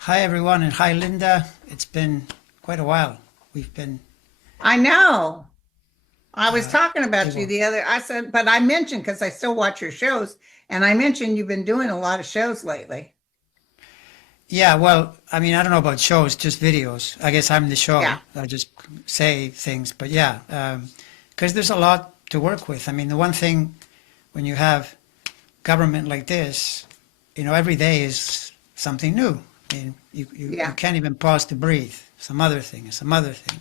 Hi, everyone, and hi, Linda. It's been quite a while. We've been I know. I was uh, talking about you able. I said, but I mentioned because I still watch your shows, and I mentioned you've been doing a lot of shows lately. Yeah, well, I mean, I don't know about shows, just videos. I guess I'm the Yeah. show. I just say things, but yeah, because there's a lot to work with. I mean, the one thing when you have government like this, every day is something new. I mean, you Yeah. can't even pause to breathe. Some other thing.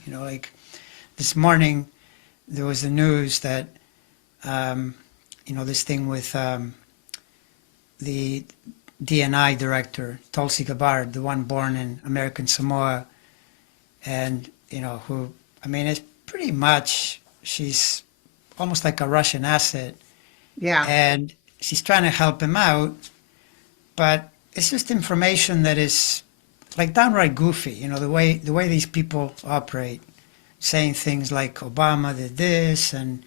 Like this morning, there was the news that, um, this thing with the DNI director, Tulsi Gabbard, the one born in American Samoa, and who, I mean, it's pretty much she's almost like a Russian asset, Yeah. and she's trying to help him out, but it's just information that is like downright goofy. The way these people operate, saying things like Obama did this, and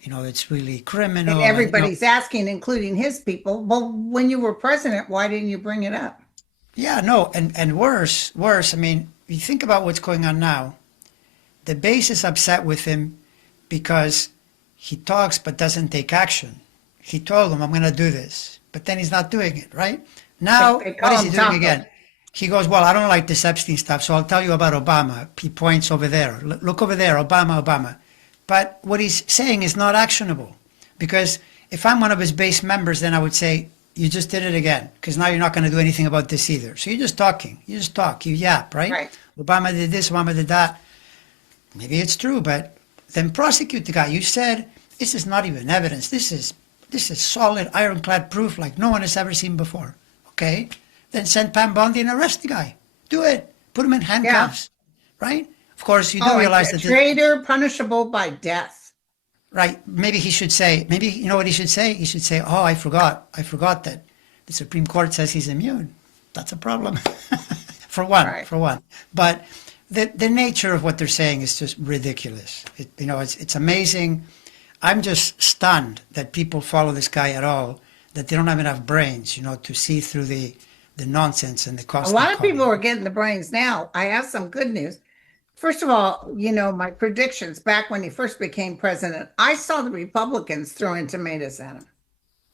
it's really And criminal, and everybody's asking, including his people, well, when you were president, why didn't you bring it up? yeah, no, and worse. I mean, you think about what's going on now. The base is upset with him because he talks but doesn't take action. He told them, I'm going to do this, but then he's not doing it, right? Now, They what call is he him doing Taco. again? He goes, well, I don't like this Epstein stuff, so I'll tell you about Obama. He points over there. Look over there, Obama, Obama. But what he's saying is not actionable because if I'm one of his base members, then I would say, you just did it again because now you're not going to do anything about this either. So you're just talking. You just talk. You yap, right? Right. Obama did this, Obama did that. Maybe it's true, but then prosecute the guy. You said this is not even evidence. This is solid, ironclad proof like no one has ever seen before. Okay, then send Pam Bondi and arrest the guy. Do it. Put him in Yeah. handcuffs, right? Of course, you do Oh, realize a that traitor punishable by death. right. Maybe he should say. Maybe you know what he should say. He should say, "Oh, I forgot. I forgot that the Supreme Court says he's immune. That's a problem." For one, Right. for one. But the nature of what they're saying is just ridiculous. It's amazing. I'm just stunned that people follow this guy at all, that they don't have enough brains, to see through the nonsense and the A cost lot of people calling. are getting the brains now. I have some good news. First of all, my predictions back when he first became president, I saw the Republicans throwing tomatoes at him.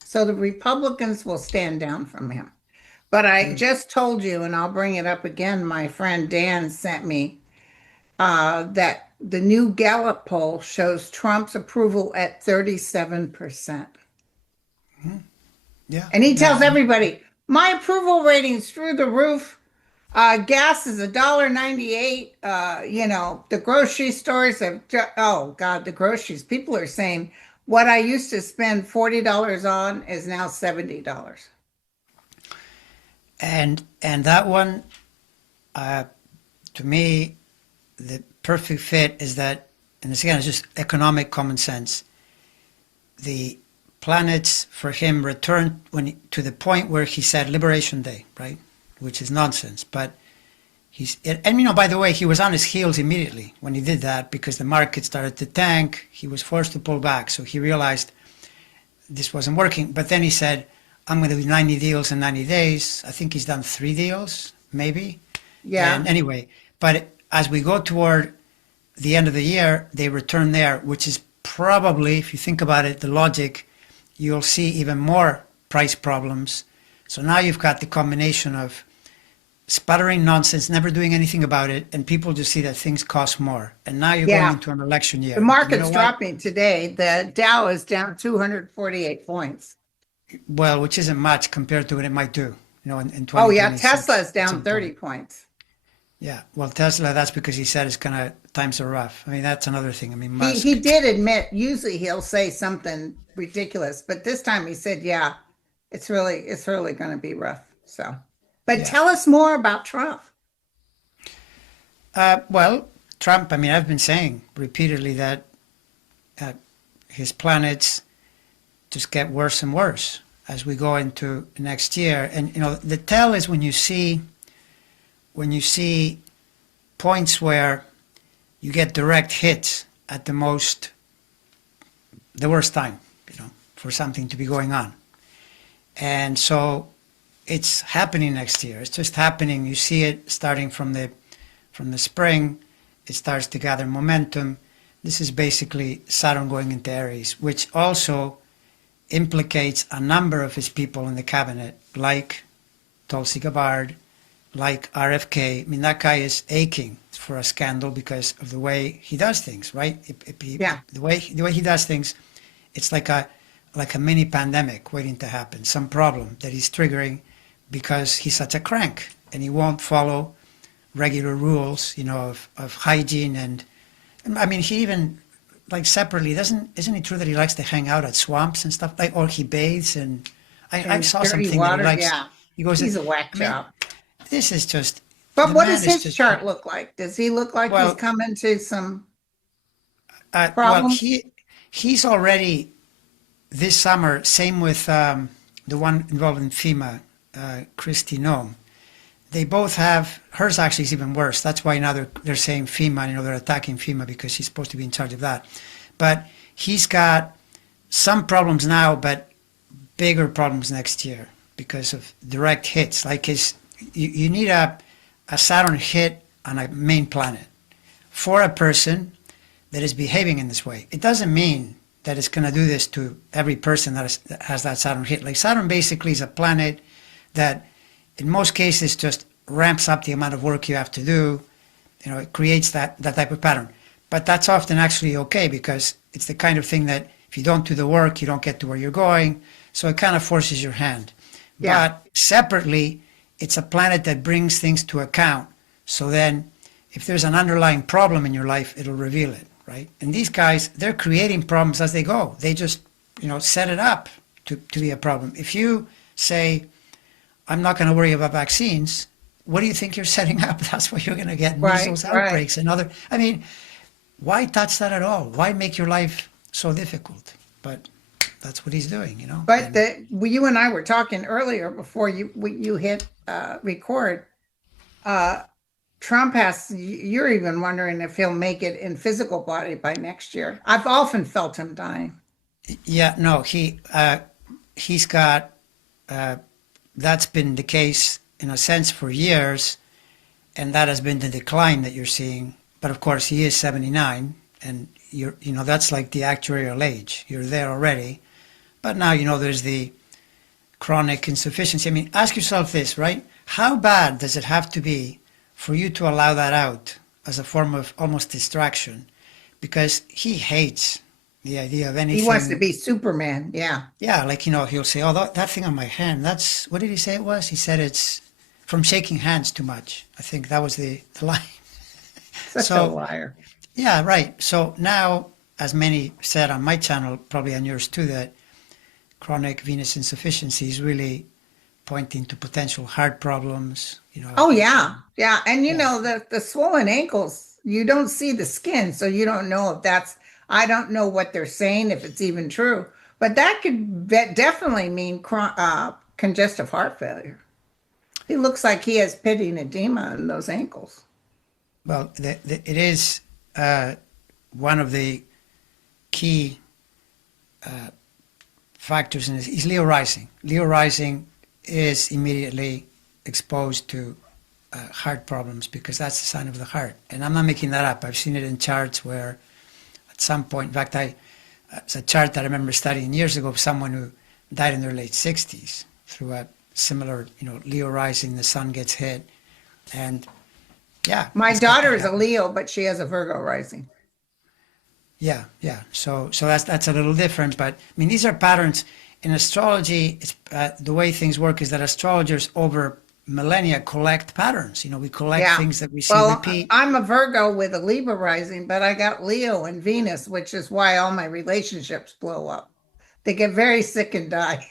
So the Republicans will stand down from him. But I Mm. just told you, and I'll bring it up again. My friend Dan sent me that the new Gallup poll shows Trump's approval at 37%. Yeah, And he yeah. tells everybody, my approval rating's through the roof. Gas is $1.98. The grocery stores have, oh God, the groceries. People are saying what I used to spend $40 on is now $70. And that one, uh, to me, the perfect fit is that, and this again is just economic common sense. The planets for him returned to the point where he said Liberation Day, right? Which is nonsense. But and by the way, he was on his heels immediately when he did that because the market started to tank. He was forced to pull back. So he realized this wasn't working. But then he said, I'm going to do 90 deals in 90 days. I think he's done 3 deals, maybe. Yeah. And anyway, but as we go toward the end of the year, they return there, which is probably, if you think about it, the logic, you'll see even more price problems. So now you've got the combination of sputtering nonsense, never doing anything about it, and people just see that things cost more. And now you're going Yeah. into an election The year. And you know market's what? dropping today. The Dow is down 248 points. Well, which isn't much compared to what it might do, in Oh, yeah. Tesla 2026 is at down some 30 point. points. Yeah. Well, Tesla, that's because he said it's going to, times are rough. I mean, that's another thing. I mean, He Musk. did admit, usually he'll say something ridiculous, but this time he said, yeah, it's really going to be rough. So, but Yeah. tell us more about Trump. Well, Trump, I mean, I've been saying repeatedly that uh, his planets just get worse and worse as we go into next year. And, the tell is when you see points where you get direct hits at the worst time, for something to be going on. And so it's happening next year. It's just happening. You see it starting from the spring. It starts to gather momentum. This is basically Saturn going into Aries, which also implicates a number of his people in the cabinet, like Tulsi Gabbard, like RFK. I mean, that guy is aching for a scandal because of the way he does things, right? Yeah. The way he does things, it's like a mini pandemic waiting to happen, some problem that he's triggering because he's such a crank and he won't follow regular rules, of hygiene. And I mean, he even, like, separately, isn't it true that he likes to hang out at swamps and stuff, like, or he bathes? And I And saw dirty something that he water. likes. Yeah. He goes, He's a whack I mean, job. this is just, But the what man does is his just, chart look like? Does he look like he's well, coming to some well, problems? he's already this summer. Same with the one involved in FEMA, Christy Nome. They both have, hers actually is even worse. That's why now they're saying FEMA. They're attacking FEMA because she's supposed to be in charge of that. But he's got some problems now, but bigger problems next year because of direct hits. Like you need a Saturn hit on a main planet for a person that is behaving in this way. It doesn't mean that it's going to do this to every person that has that Saturn hit. Like, Saturn basically is a planet that in most cases just ramps up the amount of work you have to do. It creates that type of pattern. But that's often actually okay because it's the kind of thing that if you don't do the work, you don't get to where you're going. So it kind of forces your hand. Yeah. But separately, it's a planet that brings things to account. So then if there's an underlying problem in your life, it'll reveal it, right? And these guys, they're creating problems as they go. They just, set it up to be a problem. If you say, I'm not going to worry about vaccines, what do you think you're setting up? That's what you're going to get, Right. measles Right. outbreaks and other. I mean, why touch that at all? Why make your life so difficult? But that's what he's doing. But And you and I were talking earlier before you hit record. Uh, Trump you're even wondering if he'll make it in physical body by next year. I've often felt him dying. yeah, no, he's got, that's been the case in a sense for years, and that has been the decline that you're seeing. But of course, he is 79, and that's like the actuarial age. You're there already. But now, there's the chronic insufficiency. I mean, ask yourself this, right? How bad does it have to be for you to allow that out as a form of almost distraction? Because he hates the idea of He wants to anything. be Superman. Yeah. Yeah, like, he'll say, oh, that thing on my hand, what did he say it was? He said it's from shaking hands too much. I think that was the line. Such a So, liar. yeah, right. So now, as many said on my channel, probably on yours too, that chronic venous insufficiency is really pointing to potential heart problems. Oh yeah. Yeah. And Yeah. the swollen ankles, you don't see the skin, so you don't know if I don't know what they're saying, if it's even true. But that could definitely mean congestive heart failure. He looks like he has pitting edema in those ankles. Well, it is one of the key factors in this. Is Leo rising. Leo rising is immediately exposed to heart problems because that's the sign of the heart. And I'm not making that up. I've seen it in charts where at some point, in fact, it's a chart that I remember studying years ago of someone who died in their late 60s through a similar, Leo rising, the sun gets hit. And yeah, My it's got daughter that is a happening. Leo, but she has a Virgo rising. Yeah, yeah. So that's a little different, but I mean these are patterns in astrology. It's the way things work is that astrologers over millennia collect patterns. We collect Yeah. things that we see Well, repeat. I'm a Virgo with a Libra rising, but I got Leo and Venus, which is why all my relationships blow up. They get very sick and die.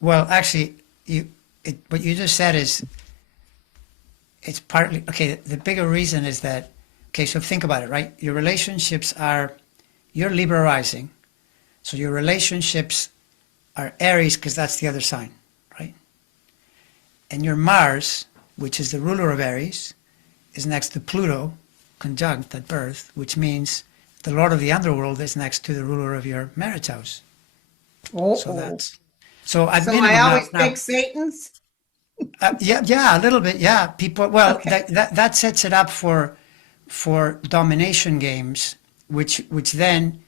Well, actually, what you just said is it's partly okay. The bigger reason is that okay. So think about it, right? Your relationships are you're Libra rising, so your relationships are Aries because that's the other sign, right? And your Mars, which is the ruler of Aries, is next to Pluto, conjunct at birth, which means the Lord of the underworld is next to the ruler of your marriage house. So Oh, that's So at So I minimum always now, pick Satan's. yeah, a little bit, yeah. People, well, Okay. that sets it up for domination games, which then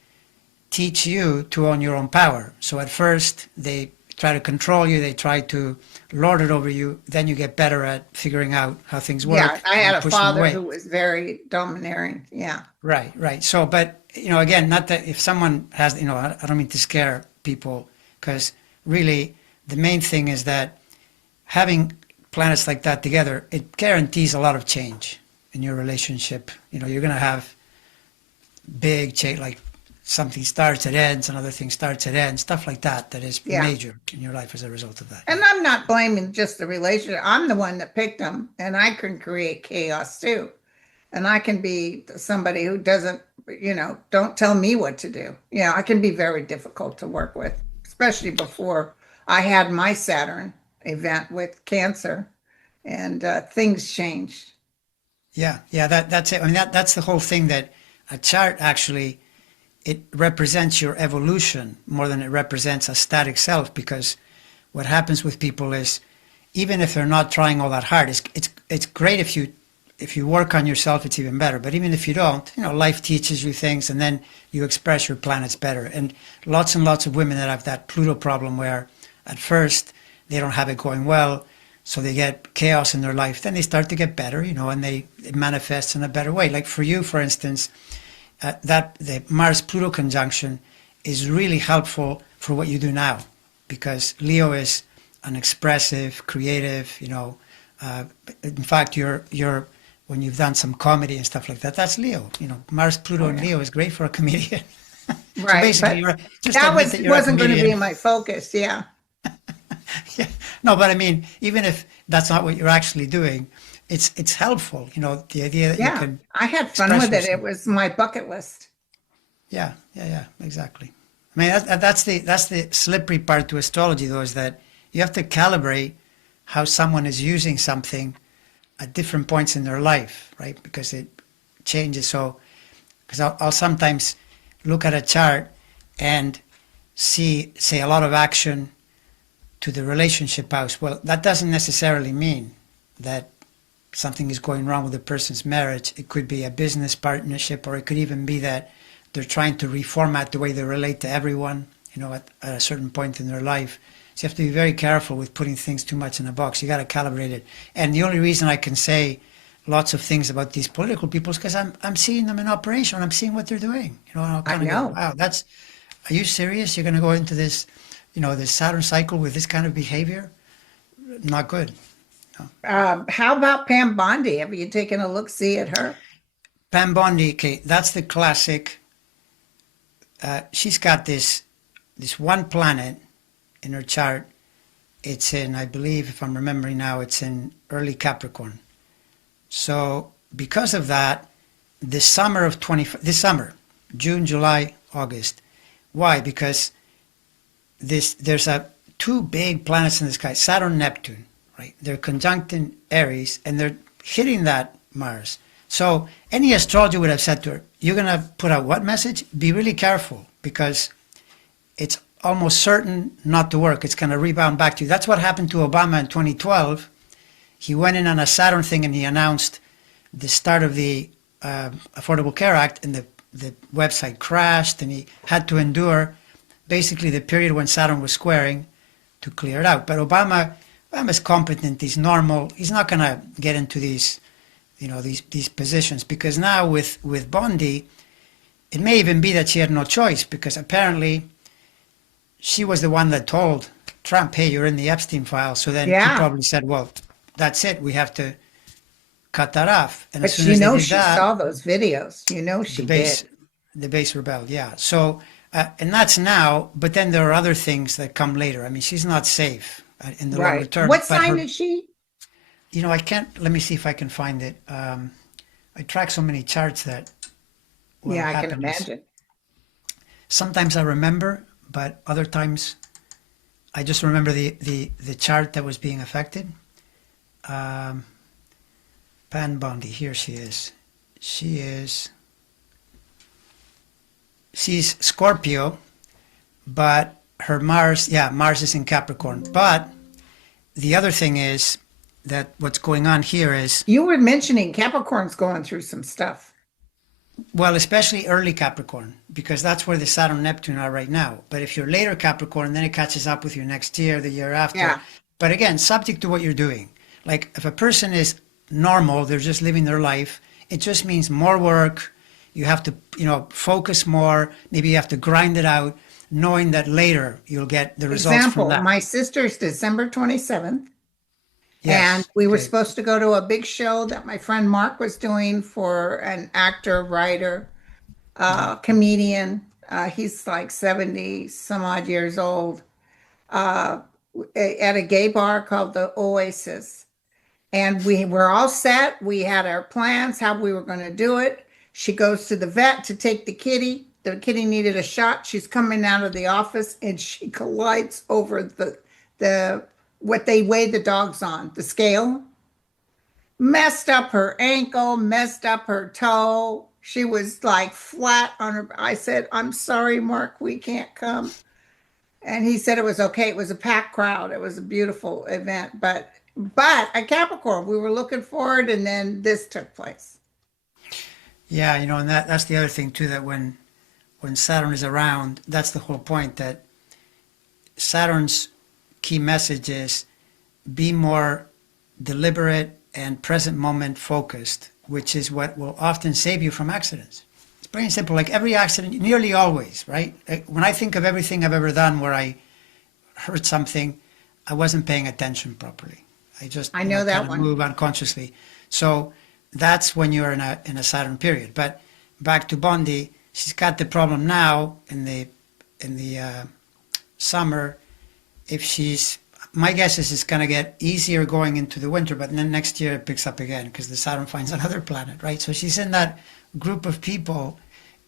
teach you to own your own power. So at first they try to control you, they try to lord it over you. Then you get better at figuring out how things Yeah, work, I and you had a push them father away. who was very domineering. Yeah. Right, right. So, but again, not that if someone has, I don't mean to scare people, because really the main thing is that having planets like that together, it guarantees a lot of change in your relationship. You're going to have big change, like something starts, it ends, another thing starts, it ends, stuff like that, that is Yeah. major in your life as a result of that. And Yeah. I'm not blaming just the relationship. I'm the one that picked them, and I can create chaos too. And I can be somebody who doesn't, don't tell me what to do. I can be very difficult to work with, especially before I had my Saturn event with Cancer, and things changed. Yeah, yeah, that's it. I mean, that's the whole thing, that a chart actually, it represents your evolution more than it represents a static self, because what happens with people is, even if they're not trying all that hard, it's great if you work on yourself, it's even better. But even if you don't, life teaches you things, and then you express your planets better. And lots of women that have that Pluto problem, where at first they don't have it going well, so they get chaos in their life. Then they start to get better, and it manifests in a better way. Like for you, for instance, that the Mars Pluto conjunction is really helpful for what you do now, because Leo is an expressive, creative. In fact, you're when you've done some comedy and stuff like that, that's Leo. Mars Pluto Oh and yeah. Leo is great for a comedian. So Right. basically, But you're just that admit was that you're a wasn't going to be comedian. my focus. Yeah. Yeah. No, but I mean, even if that's not what you're actually doing, it's helpful. The idea that you Yeah. can I had fun express with it. yourself. It was my bucket list. Yeah, yeah, yeah, exactly. I mean, that's the slippery part to astrology, though, is that you have to calibrate how someone is using something at different points in their life, right? Because it changes. So, because I'll sometimes look at a chart and see, say, a lot of action to the relationship house. Well, that doesn't necessarily mean that something is going wrong with the person's marriage. It could be a business partnership, or it could even be that they're trying to reformat the way they relate to everyone, at a certain point in their life. So you have to be very careful with putting things too much in a box. You got to calibrate it. And the only reason I can say lots of things about these political people is because I'm seeing them in operation. I'm seeing what they're doing. And I'll I kind of go, know. wow, are you serious? You're going to go into this, this Saturn cycle with this kind of behavior? Not good. No. How about Pam Bondi? Have you taken a look see at her? Pam Bondi, okay, that's the classic. She's got this one planet in her chart. It's in, I believe, if I'm remembering now, it's in early Capricorn. So because of that, this summer, June, July, August. Why? Because there's two big planets in the sky, Saturn, Neptune, right? They're conjunct in Aries, and they're hitting that Mars. So any astrologer would have said to her, "You're gonna put out what message? Be really careful, because it's almost certain not to work. It's gonna rebound back to you." That's what happened to Obama in 2012. He went in on a Saturn thing, and he announced the start of the Affordable Care Act, and the website crashed, and he had to endure basically the period when Saturn was squaring to clear it out. But Obama's competent. He's normal. He's not going to get into these positions, because now with Bondi, it may even be that she had no choice, because apparently she was the one that told Trump, "Hey, you're in the Epstein file." So then he Yeah. probably said, "Well, that's it. We have to cut that off." And as But soon as they did she that, saw those videos. the She base did. the base rebelled. Yeah. So and that's now. But then there are other things that come later. I mean, she's not safe in the longer Right. term. What But sign is she? I can't. Let me see if I can find it. I track so many charts that what'll Yeah, I can happen is imagine. sometimes I remember, but other times I just remember the chart that was being affected. Um, Pam Bondi, here she is. She is she's Scorpio, but her Mars, yeah, Mars is in Capricorn. But the other thing is that what's going on here is, You were mentioning Capricorn's going through some stuff. well, especially early Capricorn, because that's where the Saturn Neptune are right now. But if you're later Capricorn, then it catches up with you next year, the year after. Yeah. But again, subject to what you're doing. Like if a person is normal, they're just living their life, it just means more work. You have to, focus more. Maybe you have to grind it out, knowing that later you'll get the results from Example, that. my sister's December 27th, and Yes. we were Okay. supposed to go to a big show that my friend Mark was doing for an actor, writer, Yeah. comedian. He's like 70 some odd years old, uh, at a gay bar called the Oasis. And we were all set. We had our plans, how we were going to do it. She goes to the vet to take the kitty. The kitty needed a shot. She's coming out of the office and she collides over the what they weigh the dogs on, the scale. Messed up her ankle, messed up her toe. She was like flat on her. I said, "I'm sorry, Mark, we can't come." And he said it was okay. It was a packed crowd. It was a beautiful event, but at Capricorn, we were looking forward, and then this took place. Yeah, and that's the other thing too, that when Saturn is around, that's the whole point, that Saturn's key message is be more deliberate and present moment focused, which is what will often save you from accidents. It's pretty simple. Like every accident, nearly always, right? Like when I think of everything I've ever done where I heard something, I wasn't paying attention properly. I just, I know kind that of one. move unconsciously. So that's when you're in a Saturn period. But back to Bondi, she's got the problem now in the summer. If she's, my guess is it's going to get easier going into the winter, but then next year it picks up again because the Saturn finds another planet, right? So she's in that group of people.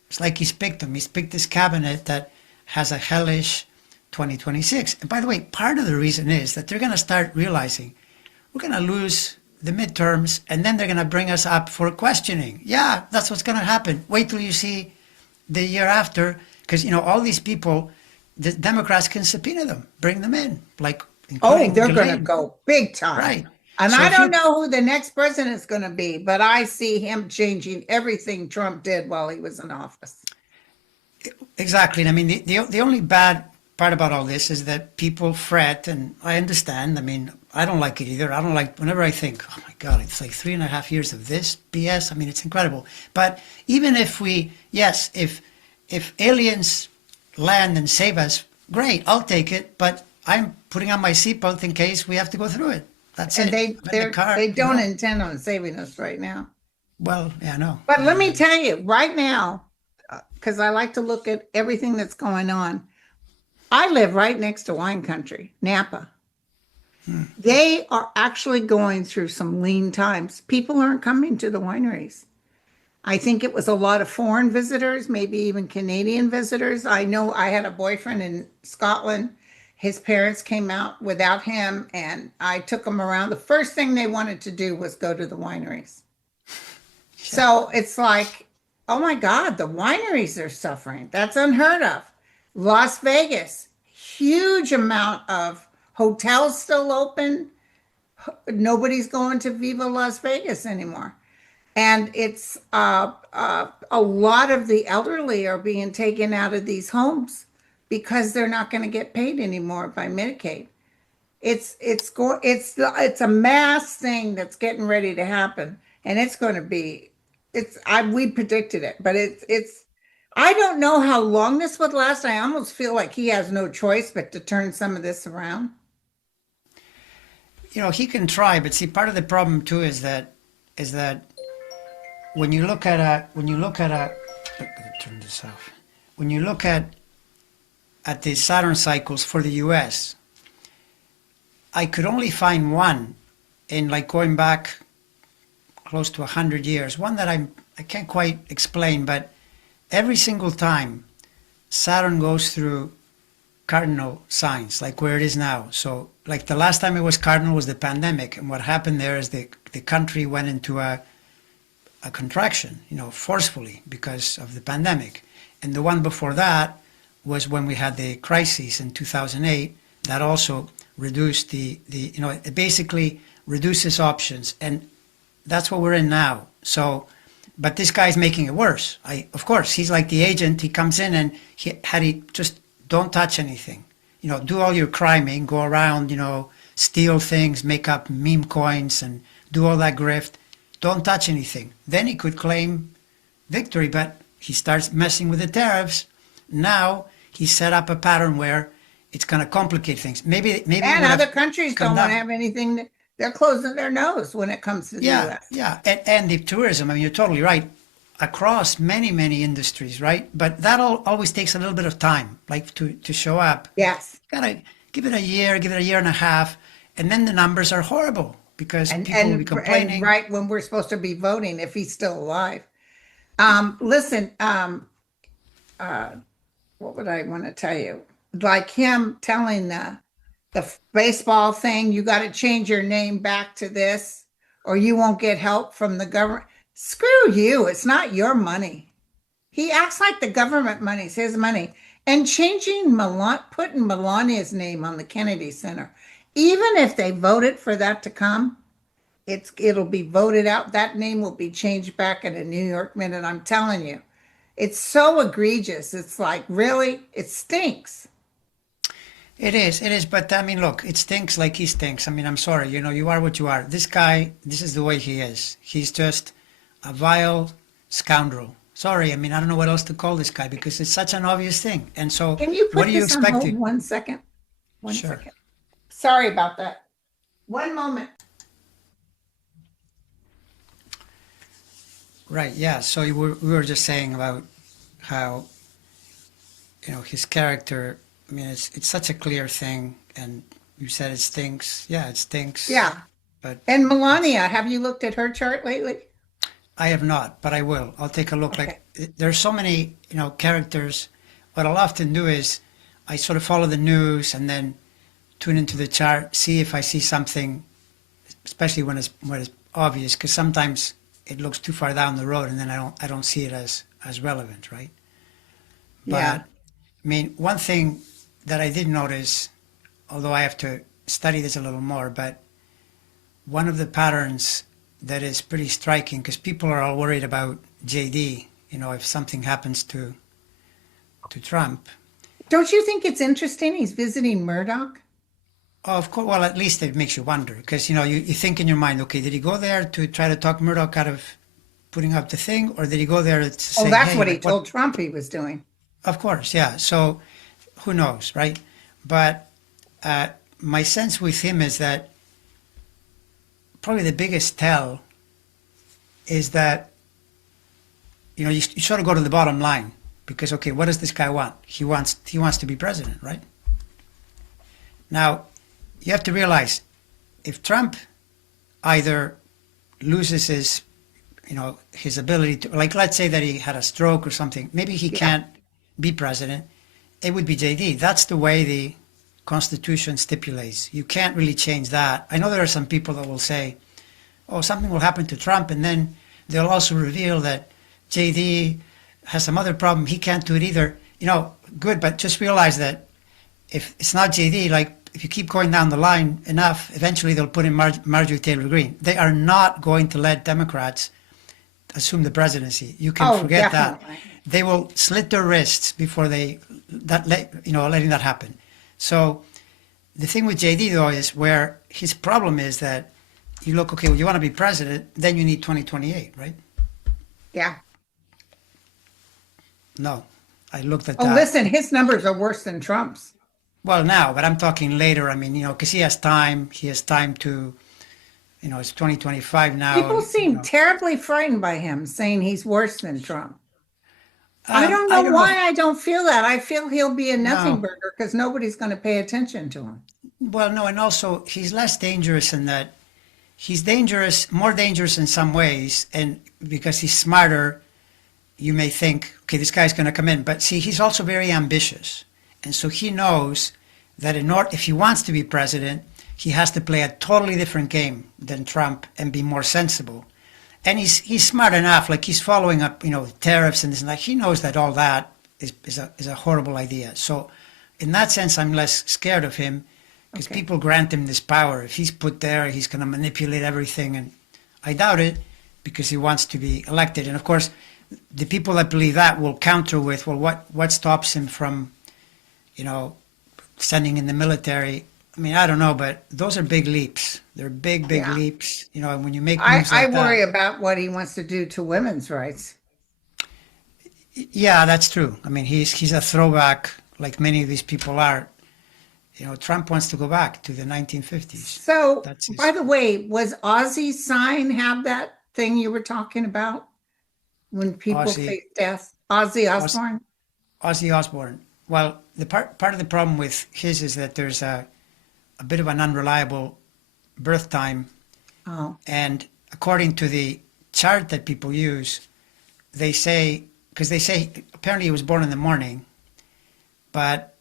It's like he's picked them. He's picked this cabinet that has a hellish 2026. And by the way, part of the reason is that they're going to start realizing we're going to lose the midterms and then they're going to bring us up for questioning. Yeah, that's what's going to happen. Wait till you see the year after, because, all these people, the Democrats can subpoena them, bring them in, like Oh, including they're going to Ghislaine. go big time. Right. And So I if don't you know who the next president is going to be, but I see him changing everything Trump did while he was in office. Exactly. And I mean, the only bad part about all this is that people fret, and I understand. I mean, I don't like it either. I don't like, whenever I think, oh my God, it's like 3.5 years of this BS. I mean, it's incredible. But even if yes, if aliens land and save us, great, I'll take it. But I'm putting on my seatbelt in case we have to go through it. That's And it. they I'm in the car, they don't intend on saving us right now. Well, yeah, no. But let me tell you right now, because I like to look at everything that's going on. I live right next to wine country, Napa. They are actually going through some lean times. People aren't coming to the wineries. I think it was a lot of foreign visitors, maybe even Canadian visitors. I know I had a boyfriend in Scotland. His parents came out without him, and I took them around. The first thing they wanted to do was go to the wineries. So it's like, oh my God, the wineries are suffering. That's unheard of. Las Vegas, huge amount of hotels still open. Nobody's going to Viva Las Vegas anymore. And it's a lot of the elderly are being taken out of these homes because they're not going to get paid anymore by Medicaid. It's a mass thing that's getting ready to happen, and it's going to be we predicted it, but it's I don't know how long this would last. I almost feel like he has no choice but to turn some of this around. He can try, but see, part of the problem too is that when you look at a let me turn this off. When you look at the Saturn cycles for the US, I could only find one in, like, going back close to 100 years, one that I can't quite explain, but every single time Saturn goes through cardinal signs, like where it is now. So, like, the last time it was cardinal was the pandemic, and what happened there is the country went into a contraction, forcefully because of the pandemic. And the one before that was when we had the crisis in 2008. That also reduced it basically reduces options. And that's what we're in now. So, but this guy's making it worse. Of course, he's like the agent. He comes in and he just don't touch anything. Do all your criming, go around, steal things, make up meme coins and do all that grift. Don't touch anything. Then he could claim victory, but he starts messing with the tariffs. Now he set up a pattern where it's going to complicate things. Maybe and other countries don't want to have anything. They're closing their nose when it comes to the U.S. Yeah, and the tourism. I mean, you're totally right. Across many industries, right? But that always takes a little bit of time, like to show up. Yes. Gotta give it a year and a half, and then the numbers are horrible because people will be complaining. And right when we're supposed to be voting, if he's still alive. Listen, what would I want to tell you? Like him telling the baseball thing, you got to change your name back to this, or you won't get help from the government. Screw you. It's not your money. He acts like the government money is his money. And putting Melania's name on the Kennedy Center, even if they voted for that to come, it'll be voted out. That name will be changed back in a New York minute. I'm telling you, it's so egregious. It's like, really, it stinks. It is. But I mean, look, it stinks like he stinks. I mean, I'm sorry, you are what you are. This guy, this is the way he is. He's just a vile scoundrel. Sorry, I mean, I don't know what else to call this guy because it's such an obvious thing. And so, Can you put what do you this on expect? hold 1 second? One Sure. second. Sorry about that. One moment. Right, yeah. So we were just saying about how, his character, I mean, it's such a clear thing. And you said it stinks. Yeah, it stinks. Yeah. But And Melania, have you looked at her chart lately? I have not, but I will. I'll take a look. Okay. Like there's so many, characters. What I'll often do is I sort of follow the news and then tune into the chart, see if I see something, especially when it's obvious, because sometimes it looks too far down the road and then I don't see it as relevant, right? But Yeah. I mean, one thing that I did notice, although I have to study this a little more, but one of the patterns that is pretty striking, because people are all worried about JD, if something happens to Trump. Don't you think it's interesting he's visiting Murdoch? Oh, of course. Well, at least it makes you wonder, because you think in your mind, okay, did he go there to try to talk Murdoch out of putting up the thing, or did he go there to say, Oh, that's hey, what he like, told Trump he was doing. Of course, yeah. So who knows, right? But my sense with him is that probably the biggest tell is that you sort of go to the bottom line, because okay, what does this guy want? He wants to be president, right? Now you have to realize if Trump either loses his ability to, like, let's say that he had a stroke or something, maybe he can't be president, it would be JD. That's the way the Constitution stipulates. You can't really change that. I know there are some people that will say, oh, something will happen to Trump, and then they'll also reveal that JD has some other problem. He can't do it either. Good, but just realize that if it's not JD, like if you keep going down the line enough, eventually they'll put in Marjorie Taylor Greene. They are not going to let Democrats assume the presidency. You can forget definitely. that. They will slit their wrists before letting that happen. So the thing with JD though is where his problem is that you look, okay, well, you want to be president, then you need 2028, right? Yeah. No, I looked at Oh, that. listen, his numbers are worse than Trump's. Well, now, but I'm talking later. I mean, because he has time. He has time to, it's 2025 now. People seem terribly frightened by him, saying he's worse than Trump. I don't know why I don't feel that. I feel he'll be a nothing burger because nobody's going to pay attention to him. Well, no, and also he's less dangerous in that he's more dangerous in some ways, and because he's smarter, you may think, okay, this guy's going to come in. But see, he's also very ambitious. And so he knows that if he wants to be president, he has to play a totally different game than Trump and be more sensible. And he's smart enough, like he's following up, tariffs and this and that. He knows that all that is a horrible idea. So, in that sense, I'm less scared of him because Okay. people grant him this power. If he's put there, he's going to manipulate everything, and I doubt it because he wants to be elected. And of course, the people that believe that will counter with, well, what stops him from, you know, sending in the military? I mean, I don't know, but those are big leaps. They're big Yeah. leaps. You know, and when you make I, moves I like worry that, about what he wants to do to women's rights. yeah, that's true. I mean, he's a throwback, like many of these people are. You know, Trump wants to go back to the 1950s. So, That's by his the way, was Ozzy's sign have that thing you were talking about when people Ozzy, face death? Ozzy Oz, Osbourne? Ozzy Osbourne. Well, the part of the problem with his is that there's a bit of an unreliable birth time, Oh, and according to the chart that people use, they say because they say apparently he was born in the morning, but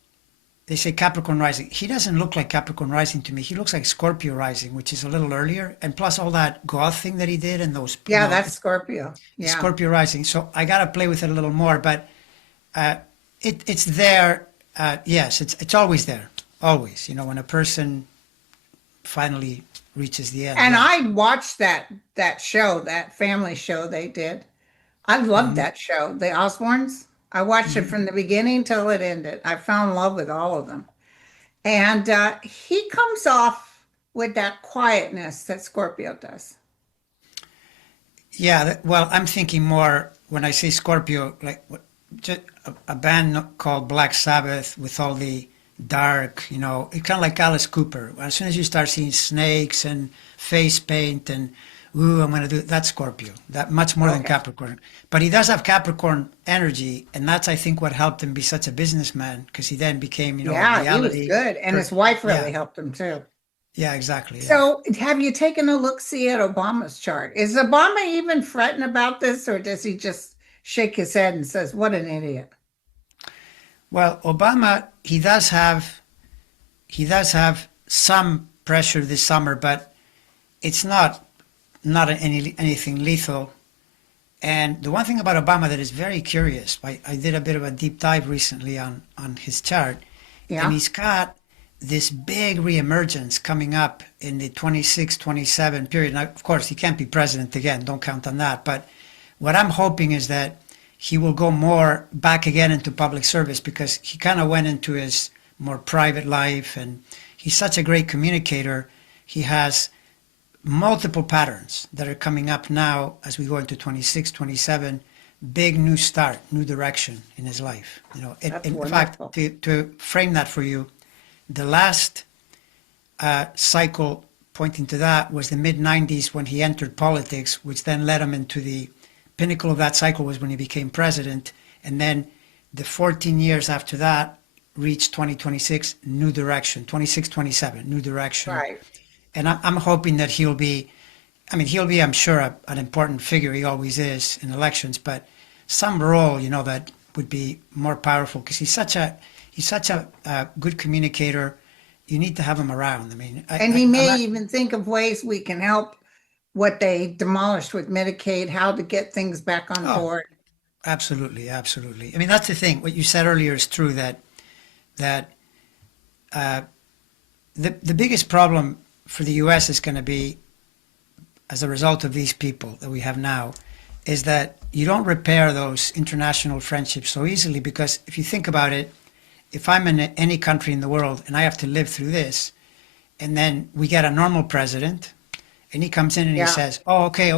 they say Capricorn rising. He doesn't look like Capricorn rising to me. He looks like Scorpio rising, which is a little earlier. And plus all that goth thing that he did and those, you yeah, know, that's Scorpio. it's Yeah. Scorpio rising. So I got to play with it a little more, but uh, it's there. Yes, it's always there. Always. You know, when a person finally reaches the end. And Yeah. I watched that show, that family show they did. I loved Hmm. that show, The Osbournes. I watched it Hmm. from the beginning till it ended. I fell in love with all of them. And he comes off with that quietness that Scorpio does. Yeah. Well, I'm thinking more when I say Scorpio, like just a band called Black Sabbath with all the dark, you know, it's kind of like Alice Cooper. As soon as you start seeing snakes and face paint and, ooh, I'm going to do that's Scorpio. That much more than Okay. Capricorn. But he does have Capricorn energy, and that's I think what helped him be such a businessman because he then became, you know, a Yeah, he was reality. good. And his wife really Yeah, helped him too. yeah, exactly. Yeah. So, have you taken a look-see at Obama's chart? Is Obama even fretting about this, or does he just shake his head and says, "What an idiot"? Well, Obama, he does have some pressure this summer, but it's not anything lethal. And the one thing about Obama that is very curious, I did a bit of a deep dive recently on his chart, and Yeah, he's got this big reemergence coming up in the 26, 27 period. Now, of course, he can't be president again, don't count on that. But what I'm hoping is that he will go more back again into public service because he kind of went into his more private life and he's such a great communicator. He has multiple patterns that are coming up now as we go into 26, 27. Big new start, new direction in his life. You know, that's in fact, wonderful. to frame that for you, the last cycle pointing to that was the mid 90s when he entered politics, which then led him into the pinnacle of that cycle was when he became president. And then the 14 years after that reached 2026, new direction, 26, 27, new direction. Right. And I'm hoping that he'll be, I mean, he'll be, I'm sure, an important figure. He always is in elections, but some role, you know, that would be more powerful because he's such a good communicator. You need to have him around. I mean, And he I'm may not. even think of ways we can help what they demolished with Medicaid, how to get things back on Oh, board. absolutely, absolutely. I mean, that's the thing. What you said earlier is true. That uh, the biggest problem for the U.S. is going to be as a result of these people that we have now, is that you don't repair those international friendships so easily because if you think about it, if I'm in any country in the world and I have to live through this, and then we get a normal president, and he comes in and he Yeah, says, "Oh, okay,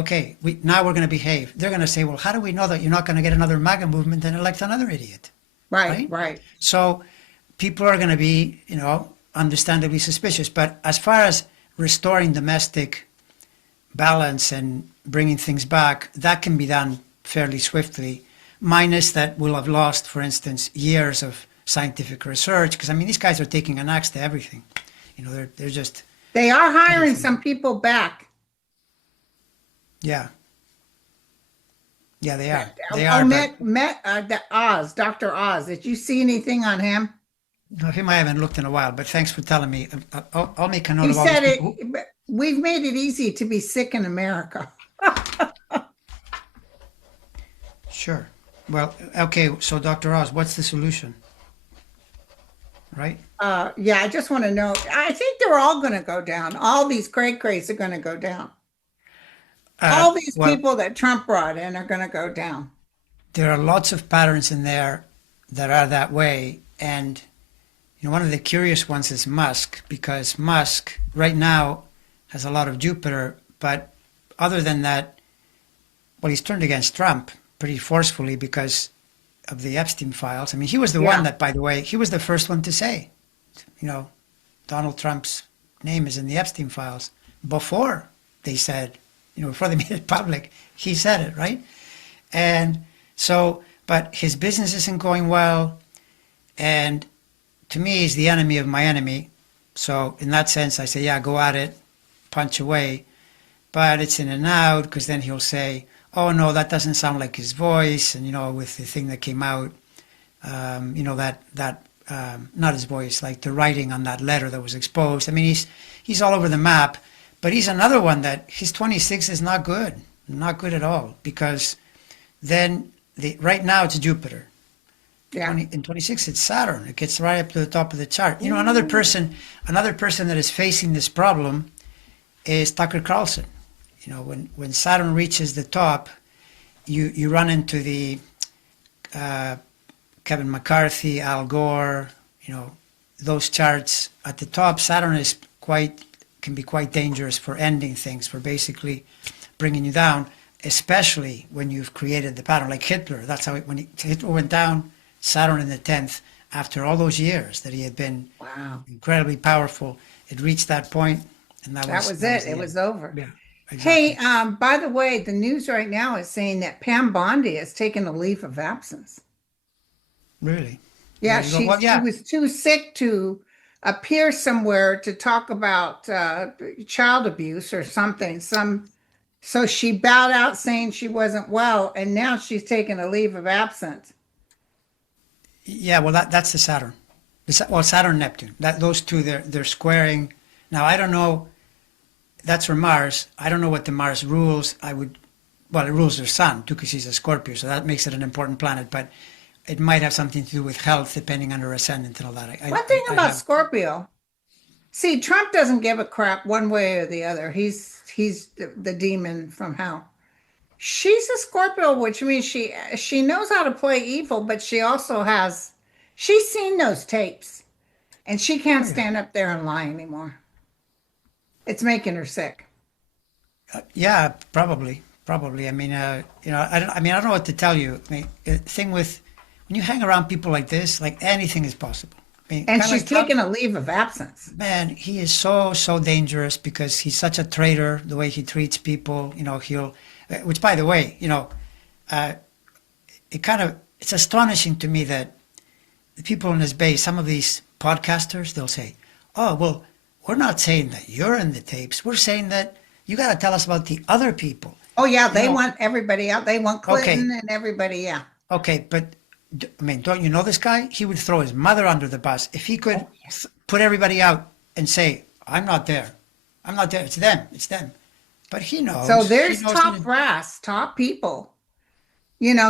now we're going to behave." They're going to say, "Well, how do we know that you're not going to get another MAGA movement and elect another idiot?" right, Right? right. So people are going to be, understandably suspicious. But as far as restoring domestic balance and bringing things back, that can be done fairly swiftly, minus that we'll have lost, for instance, years of scientific research. Because, I mean, these guys are taking an axe to everything. They're just They are hiring everything. some people back. Yeah. Yeah, they are. That, They oh, are. But the Oz, Dr. Oz. Did you see anything on him? no, him I haven't looked in a while. But thanks for telling me. I'll make a note He of all these said people. it. We've made it easy to be sick in America. Sure. Well, okay, so Dr. Oz, what's the solution, right? Yeah, I just want to know. I think they're all going to go down. All these cray crays are going to go down. All these Well, people that Trump brought in are going to go down. there are lots of patterns in there that are that way. And, one of the curious ones is Musk, because Musk right now has a lot of Jupiter, but other than that, well, he's turned against Trump pretty forcefully because of the Epstein files. I mean, he was the one Yeah. that, by the way, he was the first one to say, you know, Donald Trump's name is in the Epstein files. Before they said, before they made it public, he said it, right? And so, but his business isn't going well. And to me, he's the enemy of my enemy. So, in that sense, I say, yeah, go at it, punch away. But it's in and out because then he'll say, oh, no, that doesn't sound like his voice. And, with the thing that came out, not his voice, like the writing on that letter that was exposed. I mean, he's all over the map, but he's another one that his 26 is not good at all, because then right now it's Jupiter. Yeah. In 26 it's Saturn. It gets right up to the top of the chart. Another person that is facing this problem is Tucker Carlson. When Saturn reaches the top, you run into the Kevin McCarthy, Al Gore, those charts at the top. Saturn can be quite dangerous for ending things, for basically bringing you down, especially when you've created the pattern. Like Hitler, that's how when Hitler went down, Saturn in the 10th, after all those years that he had been Wow. incredibly powerful, it reached that point, and that That was was that was it. the It end. was over. Yeah, Hey, exactly. by the way, the news right now is saying that Pam Bondi has taken a leave of absence. Really. Yeah, There you go. Well, she yeah, was too sick to appear somewhere to talk about child abuse or something. So she bowed out saying she wasn't well, and now she's taking a leave of absence. yeah. Well, that's the Saturn. Well, Saturn Neptune. Those two, they're squaring. Now I don't know. That's for Mars. I don't know what the Mars rules. Well, it rules their sun too, because she's a Scorpio, so that makes it an important planet. But it might have something to do with health, depending on her ascendant and all that. One thing I about have. Scorpio, see, Trump doesn't give a crap one way or the other. He's the demon from hell. She's a Scorpio, which means she knows how to play evil, but she's seen those tapes and she can't Oh yeah. stand up there and lie anymore. It's making her sick. Yeah, probably, probably. I mean, I don't know what to tell you. I mean, the thing with when you hang around people like this, like anything is possible. I mean, And kind of she's like Trump. taking a leave of absence. Man, he is so dangerous because he's such a traitor. The way he treats people, which by the way, uh, it's astonishing to me that the people in his base, some of these podcasters, they'll say, "Oh, well, we're not saying that you're in the tapes. We're saying that you got to tell us about the other people." Oh yeah, You they know, want everybody out. They want okay, Clinton and everybody. Yeah. okay, but I mean, don't you know this guy? He would throw his mother under the bus if he could Oh yeah. put everybody out and say, "I'm not there. I'm not there. It's them. It's them." But he So knows. He there's knows. top brass, top people.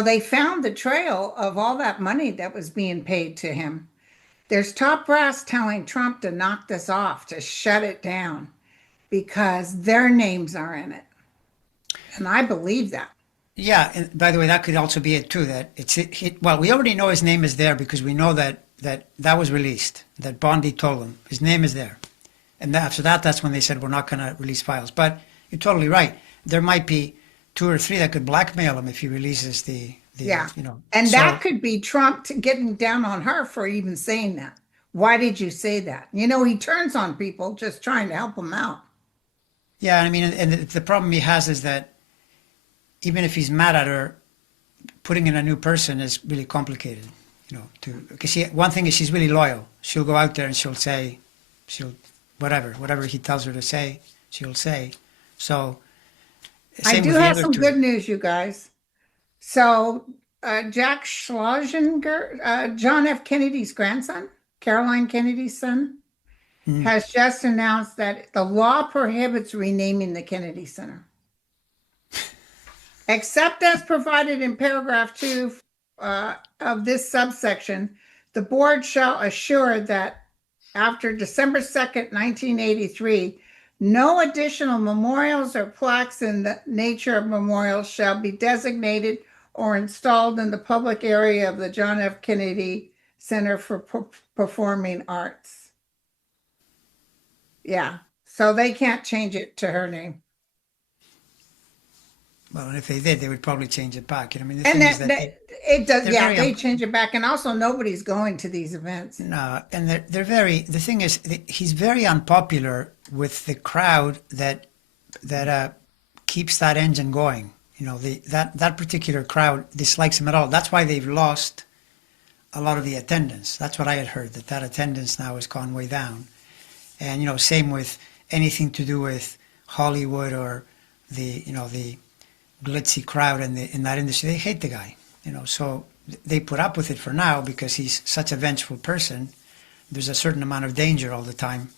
They found the trail of all that money that was being paid to him. There's top brass telling Trump to knock this off, to shut it down, because their names are in it. And I believe that. Yeah, and by the way, that could also be it too. That well, we already know his name is there because we know that was released. That Bondi told him his name is there, and after that, that's when they said we're not going to release files. But you're totally right. There might be two or three that could blackmail him if he releases the Yeah. And that So could be Trump getting down on her for even saying that. Why did you say that? He turns on people just trying to help them out. yeah, I mean, and the problem he has is that even if he's mad at her, putting in a new person is really complicated. Because one thing is she's really loyal. She'll go out there and she'll whatever he tells her to say, she'll say. So I same do with the have other some two. good news, you guys. So, Jack Schlesinger, John F. Kennedy's grandson, Caroline Kennedy's son, Mm. has just announced that the law prohibits renaming the Kennedy Center, except as provided in paragraph 2 of this subsection, the board shall assure that after December 2nd, 1983, no additional memorials or plaques in the nature of memorials shall be designated or installed in the public area of the John F. Kennedy Center for Performing Arts. Yeah, so they can't change it to her name. Well, and if they did, they would probably change it back. You know, I mean, the And thing is that it does, they're yeah, very they change it back. And also, nobody's going to these events. no, and they're very. The thing is, he's very unpopular with the crowd that keeps that engine going. You know, that particular crowd dislikes him at all. That's why they've lost a lot of the attendance. That's what I had heard, that attendance now has gone way down. And, you know, same with anything to do with Hollywood or the glitzy crowd in that industry. They hate the guy, you know, so they put up with it for now because he's such a vengeful person. There's a certain amount of danger all the time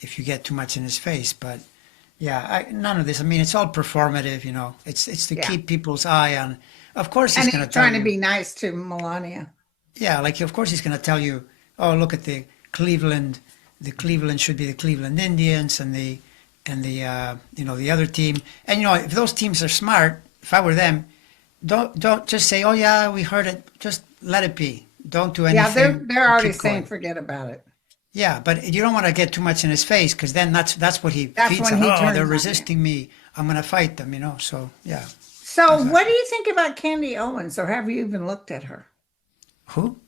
if you get too much in his face. But yeah, none of this. I mean, it's all performative, you know. It's to Yeah. keep people's eye on. Of course, he's And going he's to tell trying to you. be nice to Melania. Yeah, like of course he's going to tell you, oh, look at the Cleveland. The Cleveland should be the Cleveland Indians and the the other team. And you know, if those teams are smart, if I were them, don't just say, oh yeah, we heard it. Just let it be. Don't do Yeah, anything. they're already Keep saying going. forget about it. Yeah, but you don't want to get too much in his face because then that's what he That's feeds when on. he Oh, turns they're on you. resisting me. I'm going to fight them. You know. So yeah, So, what do exactly. you think about Candy Owens, or have you even looked at her? Who?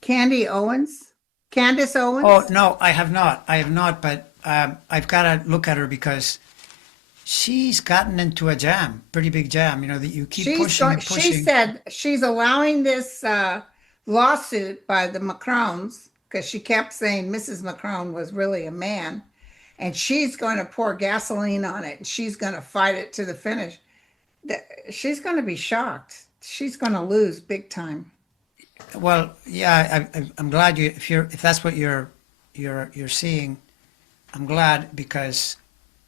Candy Owens? Candace Oh Owens? no, I have not. I have not. But I've got to look at her because she's gotten into a jam, pretty big jam. You know that you keep pushing and She pushing. said she's allowing this lawsuit by the Macrons because she kept saying Mrs. Macron was really a man, and she's going to pour gasoline on it and she's going to fight it to the finish. She's going to be shocked. She's going to lose big time. Well, yeah, I'm glad if that's what you're seeing. I'm glad because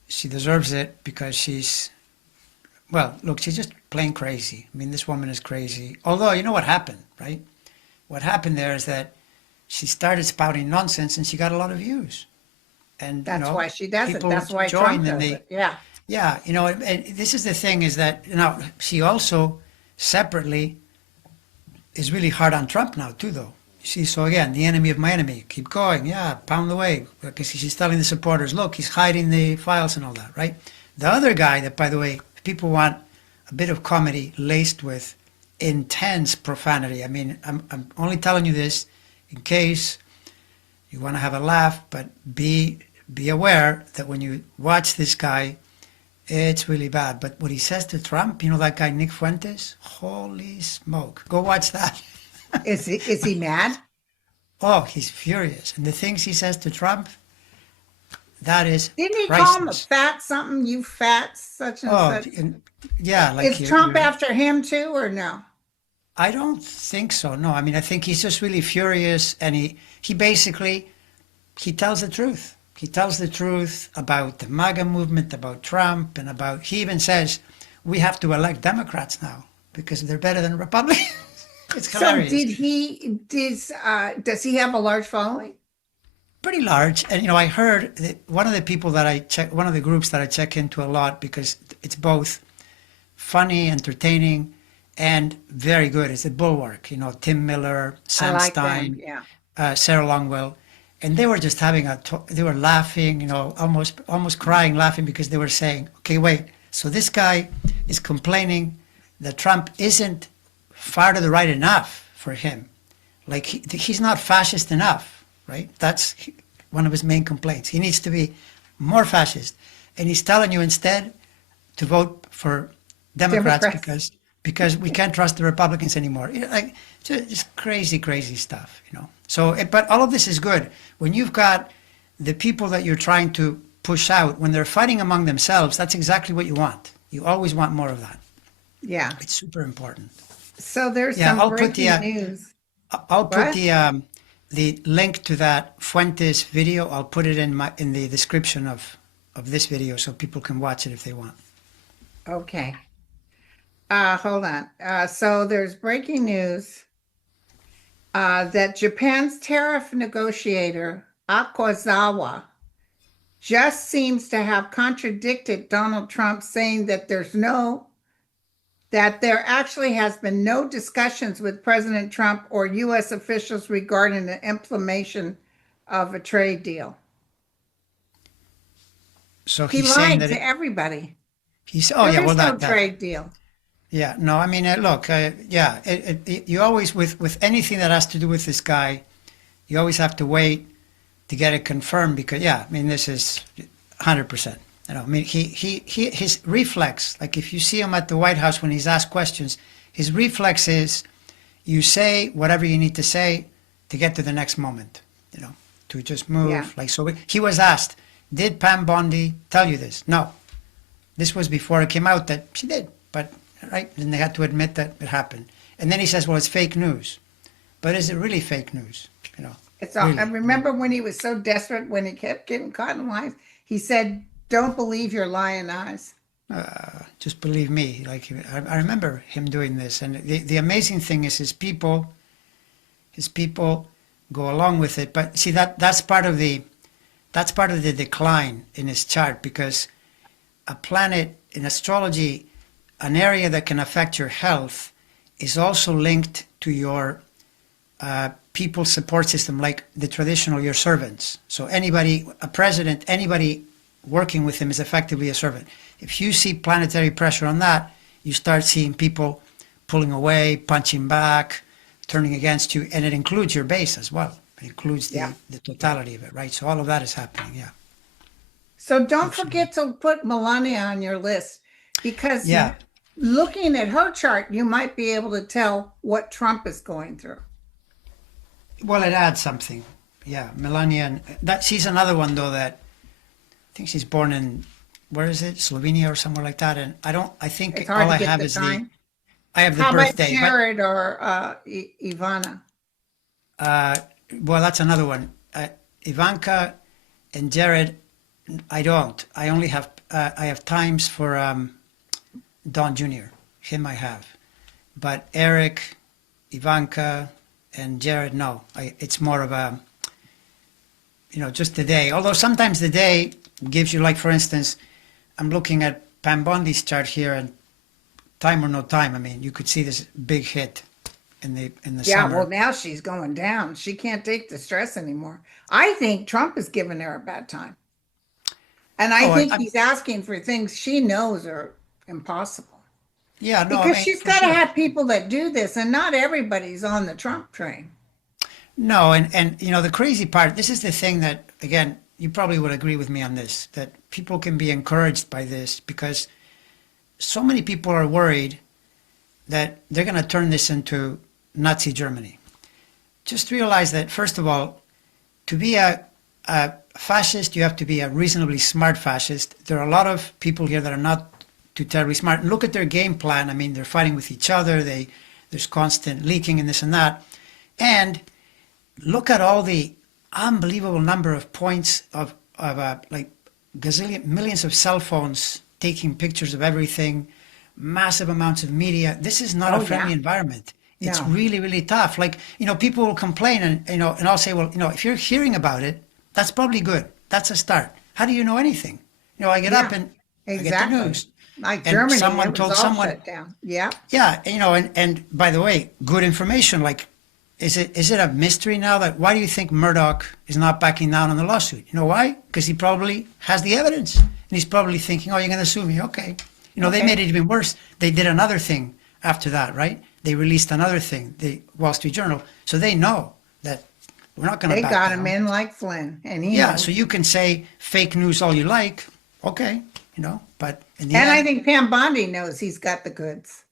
she deserves it because she's well, look, she's just plain crazy. I mean, this woman is crazy. Although, you know what happened, right? What happened there is that she started spouting nonsense and she got a lot of views. And, That's why she does it. people That's why Trump joined and does they, it. Yeah. yeah, you know, and this is the thing is that, you know, she also separately is really hard on Trump now, too, though. See, so again, the enemy of my enemy. Keep going. Yeah, pound away. Because she's telling the supporters, look, he's hiding the files and all that, right? The other guy that, by the way, if people want a bit of comedy laced with intense profanity. I mean, I'm only telling you this in case you want to have a laugh, but be aware that when you watch this guy, it's really bad. But what he says to Trump, you know that guy Nick Fuentes? Holy smoke. Go watch that. Is he mad? Oh, he's furious. And the things he says to Trump, that is Didn't he call him a priceless. fat something? You fat such and Oh, such. and yeah, like Is Trump after him too, or no? I don't think so. No, I mean, I think he's just really furious, and he basically he tells the truth. He tells the truth about the MAGA movement, about Trump, and about he even says we have to elect Democrats now because they're better than Republicans. It's So hilarious. does he have a large following? Pretty large. And you know, I heard that one of the people that I check, one of the groups that I check into a lot because it's both funny, entertaining, and very good. It's a Bulwark. You know, Tim Miller, I Sam like them. Stein, Yeah. Sarah Longwell, and they were just having they were laughing. You know, almost crying, laughing because they were saying, "Okay, wait. So this guy is complaining that Trump isn't far to the right enough for him. Like he's not fascist enough, right? That's one of his main complaints. He needs to be more fascist, and he's telling you instead to vote for Democrats Democrats. because we can't trust the Republicans anymore. You know, like just crazy, crazy stuff. You know. So, but all of this is good when you've got the people that you're trying to push out when they're fighting among themselves. That's exactly what you want. You always want more of that. Yeah. It's super important. So there's Yeah, some breaking news. I'll put What? the link to that Fuentes video. I'll put it in the description of this video so people can watch it if they want. Okay. Hold on. So there's breaking news that Japan's tariff negotiator, Akazawa, just seems to have contradicted Donald Trump, saying that there actually has been no discussions with President Trump or U.S. officials regarding the implementation of a trade deal. So He he's saying lied that to everybody. he's, oh There yeah, well is no that trade deal. yeah, no, I mean, look, yeah, you always with anything that has to do with this guy, you always have to wait to get it confirmed because yeah, I mean, this is 100%. You know, I mean, his reflex, like if you see him at the White House when he's asked questions, his reflex is you say whatever you need to say to get to the next moment, you know, to just Yeah. move. Like, so he was asked, did Pam Bondi tell you this? No. This was before it came out that she did, but, right? And they had to admit that it happened. And then he says, well, it's fake news. But is it really fake news? You know, It's all, I really? remember when he was so desperate when he kept getting caught in lies, he said, "Don't believe your lying eyes." Just believe me. Like, I remember him doing this. And the amazing thing is his people go along with it. But see, that's part of the decline in his chart because a planet in astrology, an area that can affect your health, is also linked to your people's support system, like the traditional, your servants. So anybody, a president, anybody working with him is effectively a servant. If you see planetary pressure on that, you start seeing people pulling away, punching back, turning against you, and it includes your base as well. It includes Yeah. the totality of it, right? So all of that is happening, yeah. So don't Absolutely. forget to put Melania on your list because Yeah, looking at her chart, you might be able to tell what Trump is going through. well, it adds something. Yeah, Melania, that she's another one though that I think she's born in where is it, Slovenia or somewhere like that. And I It's think hard all to I get have the is time. I have the How about birthday. But Jared or Ivana? uh, well, that's another one. Ivanka and Jared, I don't. I have times for Don Jr. Him I have, but Eric, Ivanka, and Jared, no. It's more of a just the day. Although sometimes the day gives you, like for instance, I'm looking at Pam Bondi's chart here, and time or no time. I mean, you could see this big hit in the Yeah, well, summer. now she's going down. She can't take the stress anymore. I think Trump is giving her a bad time. And I Oh, think he's asking for things she knows are impossible yeah, no, I because mean she's for got to sure. have people that do this, and not everybody's on the Trump train. No, and the crazy part, this is the thing that again, you probably would agree with me on this, that people can be encouraged by this because so many people are worried that they're going to turn this into Nazi Germany. Just realize that first of all, to be a fascist, you have to be a reasonably smart fascist. There are a lot of people here that are not too terribly smart. Look at their game plan. I mean, they're fighting with each other. There's constant leaking and this and that. And look at all the unbelievable number of points of like gazillion millions of cell phones taking pictures of everything, massive amounts of media. This is not a Oh, friendly yeah. environment. It's No. really, really tough. Like, people will complain and and I'll say, well, if you're hearing about it, that's probably good. That's a start. How do you know anything? I get up Yeah, and I get the exactly. news Like and Germany, someone it was told all someone, shut down. Yeah. yeah, and by the way, good information. Like, is it a mystery now that why do you think Murdoch is not backing down on the lawsuit? You know why? Because he probably has the evidence, and he's probably thinking, "Oh, you're going to sue me? Okay." They made Okay. it even worse. They did another thing after that, right? They released another thing, the Wall Street Journal, so they know that we're not going to They back got him down. in like Flynn, and he Yeah, so knows. you can say fake news all you like, okay, but in the And I end, think Pam Bondi knows he's got the goods.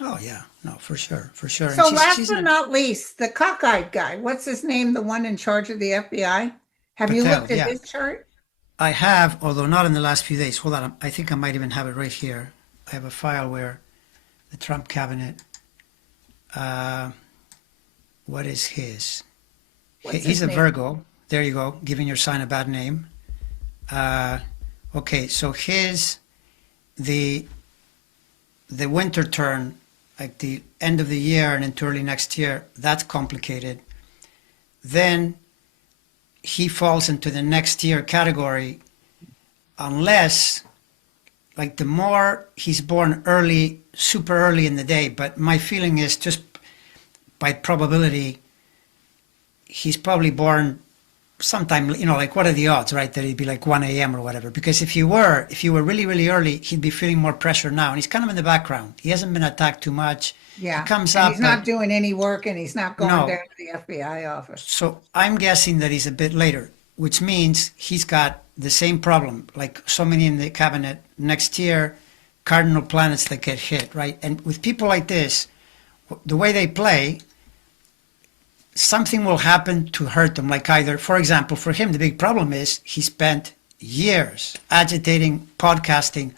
oh yeah, no, for sure, and So last she's but a not least, the cockeyed guy. What's his name? The one in charge of the FBI? Have you Patel, looked at yeah. his chart? I have, although not in the last few days. Hold on, I think I might even have it right here. I have a file where the Trump cabinet, uh, what is his? What's He's his a name? Virgo. There you go, giving your sign a bad name. Uh, okay, so the the winter turn, like the end of the year and into early next year, that's complicated. Then he falls into the next year category unless, like, the more he's born early, super early in the day. But my feeling is, just by probability, he's probably born sometime, like, what are the odds, right, that he'd be like 1 a.m. or whatever? Because if you were really, really early, he'd be feeling more pressure now. And he's kind of in the background. He hasn't been attacked too much. Yeah. He comes And up, he's not but doing any work, and he's not going no. down to the FBI office. So I'm guessing that he's a bit later, which means he's got the same problem, like so many in the cabinet. Next year, cardinal planets that get hit, right? And with people like this, the way they play, something will happen to hurt them. Like, either, for example, for him, the big problem is he spent years agitating, podcasting,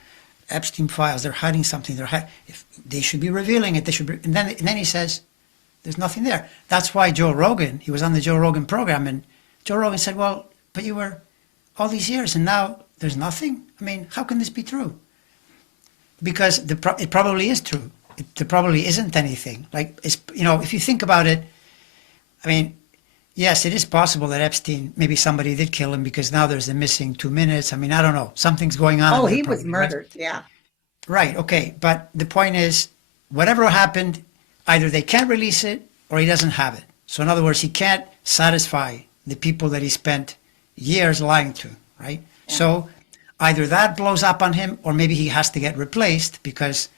Epstein files. They're hiding something. If they should be revealing it. They should be, and then he says, "There's nothing there." That's why Joe Rogan. He was on the Joe Rogan program, and Joe Rogan said, "Well, but you were all these years, and now there's nothing. I mean, how can this be true?" Because it probably is true. There probably isn't anything. Like, if you think about it, I mean, yes, it is possible that Epstein, maybe somebody did kill him, because now there's the missing 2 minutes. I mean, I don't know. Something's going on. Oh, there he was probably, right? murdered. Yeah. Right, okay. But the point is, whatever happened, either they can't release it or he doesn't have it. So in other words, he can't satisfy the people that he spent years lying to, right? Yeah. So either that blows up on him, or maybe he has to get replaced, because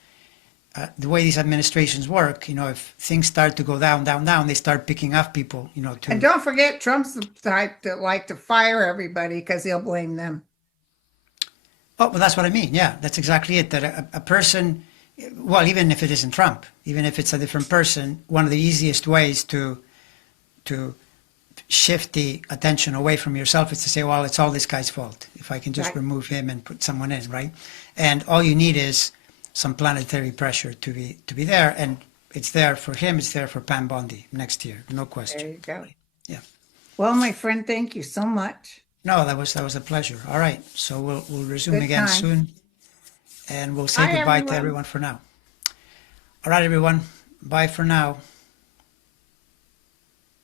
the way these administrations work, if things start to go down, they start picking off people, to... And don't forget, Trump's the type that like to fire everybody because he'll blame them. Oh, well, that's what I mean. Yeah, that's exactly it. That a person, well, even if it isn't Trump, even if it's a different person, one of the easiest ways to shift the attention away from yourself is to say, well, it's all this guy's fault. If I can just Right. remove him and put someone in, right? And all you need is some planetary pressure to be there, and it's there for him. It's there for Pam Bondi next year, no question. There you go. Yeah. Well, my friend, thank you so much. No, that was a pleasure. All right, so we'll resume Good again time. soon, and we'll say Bye, goodbye to everyone. everyone for now. All right, everyone. Bye for now.